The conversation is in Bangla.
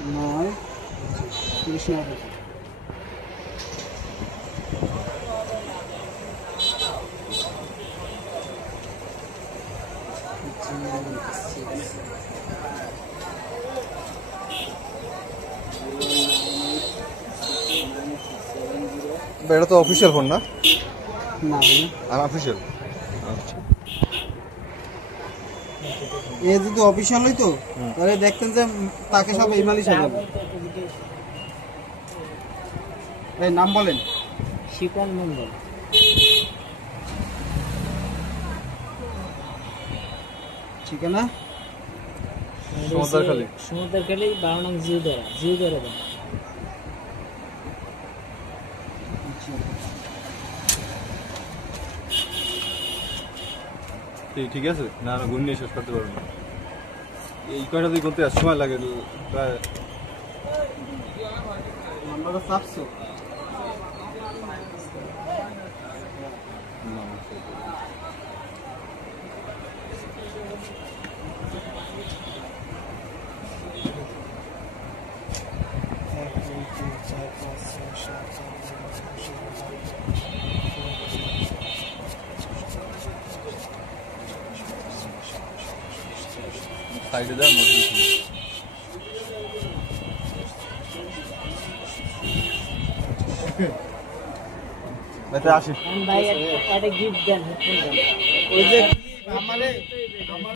9 কৃষ্ণ এটা তো অফিসিয়াল ফোন না? না অফিসিয়াল। এ যদি অফিসিয়াল হইতো তাহলে দেখতেন যে তাকে সব ইমেলই সাজাবে। এই নাম বলেন। শিপন মন্ডল। ঠিকানা সমুদ্রখালী। সমুদ্রখালী 12 নং জিউদরা। ঠিক আছে, না না গুণ নিয়ে শেষ করতে পারবো না। এই কয়টা দিয়ে করতে সময় লাগে প্রায়। নাম্বারটা চাপছো? সাইডে দেওয়ার মতো কিছু নেই। আসি ভাই একটা গিফট দেন। ওই যে আমারে